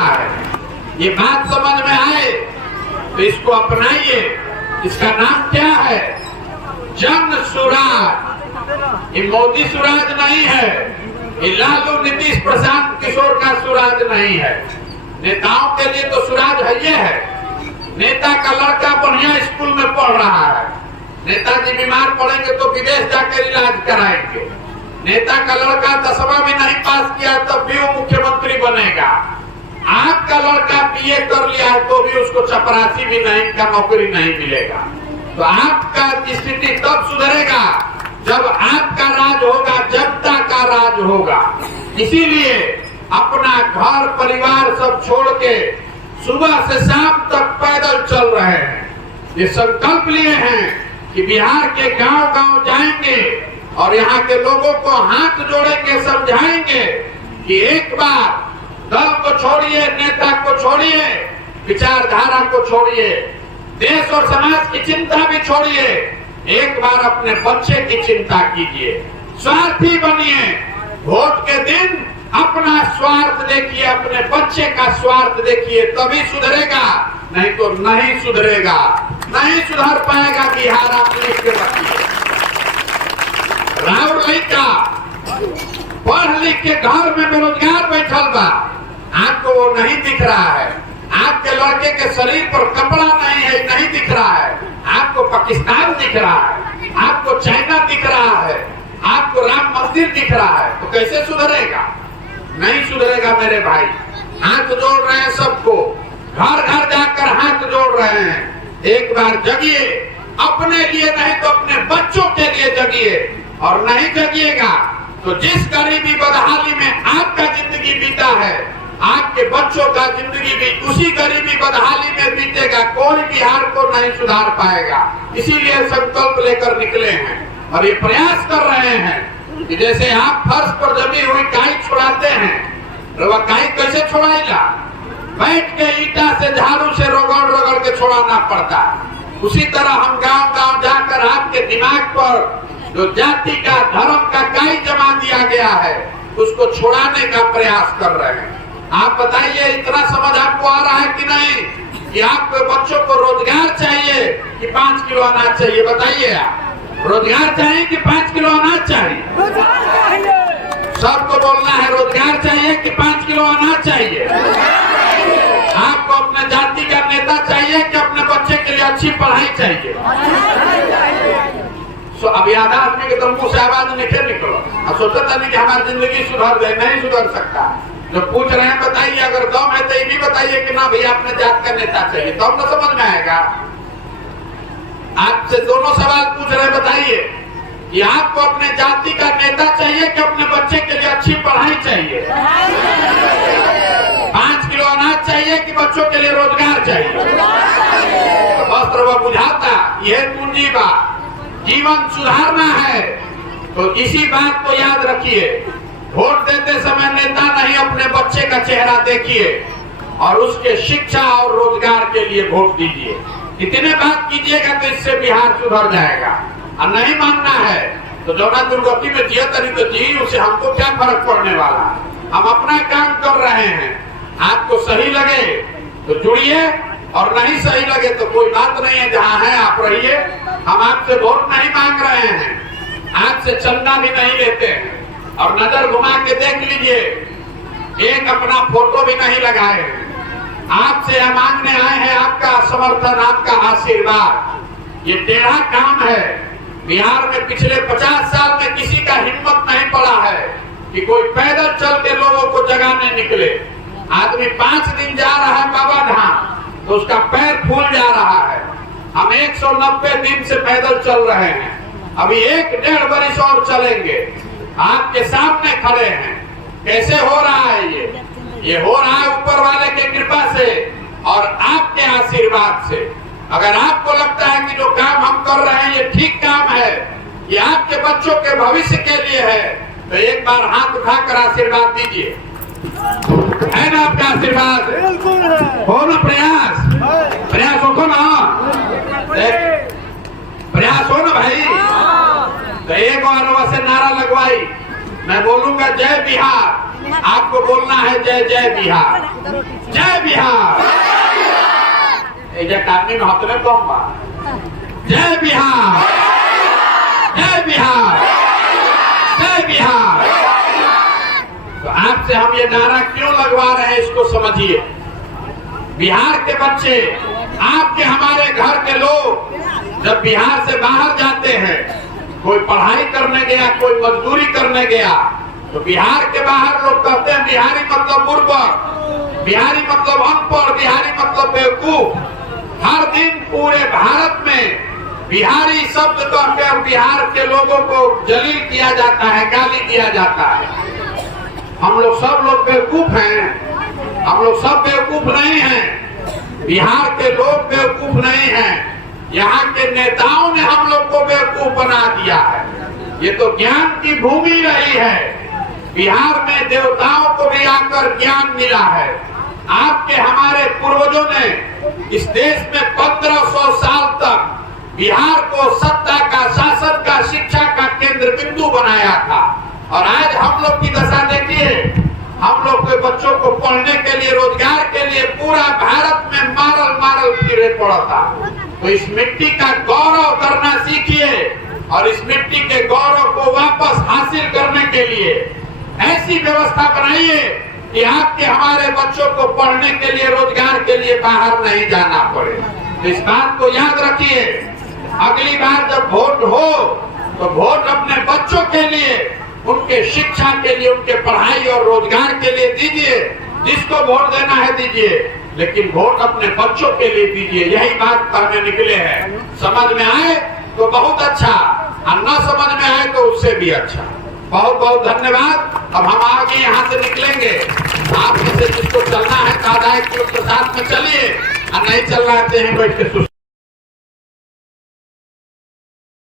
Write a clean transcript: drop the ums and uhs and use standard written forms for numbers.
रहा है। ये बात समझ में आए तो इसको अपनाइए। इसका नाम क्या है? जन सुराज। ये मोदी सुराज नहीं है, ये लालू नीतीश प्रशांत किशोर का सुराज नहीं है। नेताओं के लिए तो सुराज है ये है। नेता का लड़का बढ़िया स्कूल में पढ़ रहा है, नेताजी बीमार पड़ेंगे तो विदेश जाकर इलाज कराएंगे। नेता का लड़का 10वां भी नहीं पास किया तब भी वो मुख्यमंत्री बनेगा। आपका लड़का बीए कर लिया है तो भी उसको चपरासी भी नहीं का नौकरी नहीं मिलेगा। तो आपका स्थिति तब सुधरेगा जब आपका राज होगा, जनता का राज होगा। इसीलिए अपना घर परिवार सब छोड़ के सुबह से शाम तक पैदल चल रहे हैं। ये संकल्प लिए हैं कि बिहार के गांव-गांव जाएंगे और यहाँ के लोगों को हाथ जोड़ेंगे, समझाएंगे कि एक बार दल को छोड़िए, नेता को छोड़िए, विचारधारा को छोड़िए, देश और समाज की चिंता भी छोड़िए, एक बार अपने बच्चे की चिंता कीजिए। स्वार्थी बनिए, वोट के दिन अपना स्वार्थ देखिए, अपने बच्चे का स्वार्थ देखिए, तभी सुधरेगा, नहीं तो नहीं सुधरेगा, नहीं सुधर पाएगा बिहार। आप लिख के रखिए। राहुल लड़का पढ़ लिख के घर में बेरोजगार बैठल बा, आपको वो नहीं दिख रहा है। आपके लड़के के शरीर पर कपड़ा नहीं है, नहीं दिख रहा है। आपको पाकिस्तान दिख रहा है, आपको चाइना दिख रहा है, आपको राम मंदिर दिख रहा है, तो कैसे सुधरेगा? नहीं सुधरेगा मेरे भाई। हाथ जोड़ रहे हैं सबको, घर घर जाकर हाथ जोड़ रहे हैं। एक बार जगिए, अपने लिए नहीं तो अपने बच्चों के लिए जगिए। और नहीं जगिएगा तो जिस गरीबी बदहाली में आपका जिंदगी बीता है, आपके बच्चों का जिंदगी भी उसी गरीबी बदहाली में बीतेगा। कोई बिहार को नहीं सुधार पाएगा। इसीलिए संकल्प लेकर निकले हैं और ये प्रयास कर रहे हैं कि जैसे आप फर्श पर जमी हुई काई छुड़ाते हैं, तो वह काई कैसे छुड़ाएगा? बैठ के ईटा से, झाड़ू से रगड़ रगड़ के छुड़ाना पड़ता। उसी तरह हम गांव-गांव जाकर आपके दिमाग पर जो जाति का, धर्म का काई जमा दिया गया है, उसको छुड़ाने का प्रयास कर रहे हैं। आप बताइए, इतना समझ आपको आ रहा है कि नहीं कि आपके बच्चों को रोजगार चाहिए कि 5 किलो अनाज चाहिए? बताइए, आप रोजगार चाहिए कि 5 किलो अनाज चाहिए? सबको बोलना है रोजगार चाहिए कि 5 किलो अनाज चाहिए? आपको अपने जाति का नेता चाहिए कि अपने बच्चे के लिए अच्छी पढ़ाई चाहिए? अब याद आदमी के तो मुंह से आवाज निकल निकलो और सोचता नहीं कि हमारी जिंदगी सुधर जाए। नहीं सुधर सकता। जो पूछ रहे हैं बताइए, अगर दम है तो ये भी बताइए कि ना भैया अपने जात का नेता चाहिए, तो हमको समझ में आएगा। आपसे दोनों सवाल पूछ रहे हैं, बताइए कि आपको अपने जाति का नेता चाहिए कि अपने बच्चे के लिए अच्छी पढ़ाई चाहिए? 5 किलो अनाज चाहिए कि बच्चों के लिए रोजगार चाहिए? तो वस्त्र वह बुझाता, यह पूंजी बात। जीवन सुधारना है तो इसी बात को याद रखिए। वोट देते समय नेता नहीं, अपने बच्चे का चेहरा देखिए और उसके शिक्षा और रोजगार के लिए वोट दीजिए। इतने बात कीजिएगा तो इससे बिहार सुधर जाएगा। और नहीं मानना है तो जौना दुर्गति में जिया तरी तो जी, उसे हमको क्या फर्क पड़ने वाला। हम अपना काम कर रहे हैं। आपको सही लगे तो जुड़िए और नहीं सही लगे तो कोई बात नहीं है, जहाँ है आप रहिए। हम आपसे वोट नहीं मांग रहे हैं, आपसे चंदा भी नहीं लेते हैं। और नजर घुमा के देख लीजिए, एक अपना फोटो भी नहीं लगाए हैं। आपसे हम मांगने आए हैं आपका समर्थन, आपका आशीर्वाद। ये टेढ़ा काम है। बिहार में पिछले 50 साल में किसी का हिम्मत नहीं पड़ा है कि कोई पैदल चल के लोगों को जगाने निकले। आदमी 5 दिन जा रहा है बाबा धाम तो उसका पैर फूल जा रहा है। हम 190 दिन से पैदल चल रहे हैं, अभी 1-1.5 वर्ष और चलेंगे। आपके सामने खड़े हैं। कैसे हो रहा है ये हो रहा है ऊपर वाले की कृपा से और आपके आशीर्वाद से। अगर आपको लगता है कि जो काम हम कर रहे हैं ये ठीक काम है, ये आपके बच्चों के भविष्य के लिए है, तो एक बार हाथ उठाकर आशीर्वाद दीजिए। है ना आपका आशीर्वाद? हो ना प्रयास हो ना, प्रयास हो ना भाई। तो एक बार वैसे नारा लगवाई, मैं बोलूंगा जय बिहार, आपको बोलना है जय जय बिहार, जय बिहार। आदमी में हाथ में कौन बा? जय बिहार, जय बिहार, जय बिहार। तो आपसे हम ये नारा क्यों लगवा रहे हैं इसको समझिए। बिहार के बच्चे, आपके हमारे घर के लोग जब बिहार से बाहर जाते हैं, कोई पढ़ाई करने गया, कोई मजदूरी करने गया, तो बिहार के बाहर लोग कहते हैं बिहारी मतलब मूर्ख, बिहारी मतलब अनपढ़, बिहारी मतलब बेवकूफ। हर दिन पूरे भारत में बिहारी शब्द कहकर बिहार के लोगों को जलील किया जाता है, गाली दिया जाता है। हम लोग सब लोग बेवकूफ हैं, हम लोग सब बेवकूफ नहीं हैं। बिहार के लोग बेवकूफ नहीं हैं, यहाँ के नेताओं ने हम लोग को बेवकूफ बना दिया है। ये तो ज्ञान की भूमि रही है। बिहार में देवताओं को भी आकर ज्ञान मिला है। आपके हमारे पूर्वजों ने इस देश में 1500 साल तक बिहार को सत्ता का, शासन का, शिक्षा का केंद्र बिंदु बनाया था। और आज हम लोग की दशा देखिए, हम लोग के बच्चों को पढ़ने के लिए, रोजगार के लिए पूरा भारत में मारल मारल फिरे पड़ा था। तो इस मिट्टी का गौरव करना सीखिए और इस मिट्टी के गौरव को वापस हासिल करने के लिए ऐसी व्यवस्था बनाइए कि आपके हमारे बच्चों को पढ़ने के लिए, रोजगार के लिए बाहर नहीं जाना पड़े। तो इस बात को याद रखिए। अगली बार जब वोट हो तो वोट अपने बच्चों के लिए, उनके शिक्षा के लिए, उनके पढ़ाई और रोजगार के लिए दीजिए। जिसको वोट देना है दीजिए, लेकिन वोट अपने बच्चों के लिए दीजिए। यही बात कहने निकले हैं। समझ में आए तो बहुत अच्छा, और न समझ में आए तो उससे भी अच्छा। बहुत बहुत धन्यवाद। अब हम आगे यहाँ से निकलेंगे। आप जिसको चलना है, 1 किलो के साथ में चलिए, और नहीं चलना है बैठ के